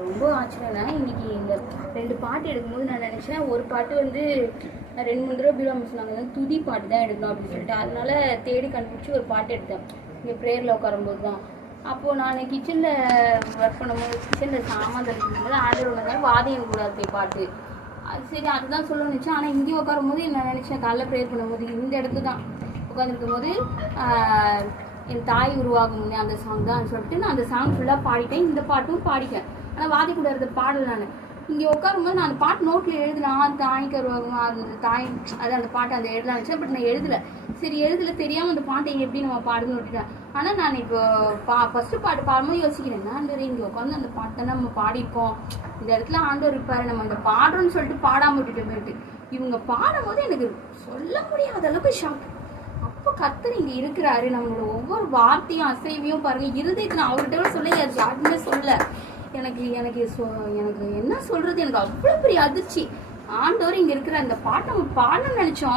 ரொம்ப ஆச்சரியம்னா இன்னைக்கு இந்த ரெண்டு பாட்டு எடுக்கும்போது நான் நினச்சேன் ஒரு பாட்டு வந்து ரெண்டு மூணு தடவை பீரோ சொன்னாங்க. துதி பாட்டு தான் எடுக்கணும் அப்படின்னு சொல்லிட்டு. அதனால தேடி கண்டுபிடிச்சி ஒரு பாட்டு எடுத்தேன். இங்கே ப்ரேயரில் உட்காரும்போது தான். அப்போது நான் கிச்சனில் ஒர்க் பண்ணும்போது கிச்சனில் சாமான் தடுக்கும்போது ஆர்டர் ஒன்று வாதியம் கூடாது போய் பாட்டு. அது சரி அதுதான் சொல்ல நினச்சேன். ஆனால் இங்கே உட்காரும்போது நான் நினச்சேன் காலைல ப்ரேயர் பண்ணும்போது இந்த இடத்துல தான் உட்காந்துருக்கும் போது என் தாய் உருவாகும் அந்த சாங் தான் சொல்லிட்டு நான் அந்த சாங் ஃபுல்லாக பாடிட்டேன். இந்த பாட்டும் பாடிட்டேன். ஆனால் வாதி கூட இருந்த பாடல் நான். இங்கே உட்காரும்போது நான் அந்த பாட்டு நோட்டில் எழுதலாம் தாய்க்கு வருவாங்க அந்த தாய் அது அந்த பாட்டை அந்த எழுதலாம் வச்சேன் பட் நான் எழுதலை. சரி எழுதல தெரியாமல் அந்த பாட்டை எப்படி நம்ம பாடுன்னு விட்டுட்டேன் ஆனால் நான் இப்போ பா ஃபஸ்ட்டு பாட்டு பாடும்போது யோசிக்கிறேன் ஆண்டவர் இங்கே உட்காந்து அந்த பாட்டை நம்ம பாடியிருக்கோம். இந்த இடத்துல ஆண்டவர் இருப்பார் நம்ம இந்த பாடுறோம்னு சொல்லிட்டு பாடாமல் விட்டுட்டு இவங்க பாடும்போது எனக்கு சொல்ல முடியாத அளவுக்கு ஷாக் அப்போ கத்தர் இங்கே இருக்கிறாரு நம்மளோட ஒவ்வொரு வார்த்தையும் அசைவையும் பாருங்க இருதயத்தில் அவர்கிட்ட சொல்ல யாருமே சொல்ல எனக்கு எனக்கு சொ- எனக்கு என்ன சொல்றது? எனக்கு அவ்வளோ பெரிய அதிர்ச்சி. ஆண்டவர் இங்க இருக்கிற அந்த பாட்டை நம்ம பாடணும்னு நினைச்சோம்.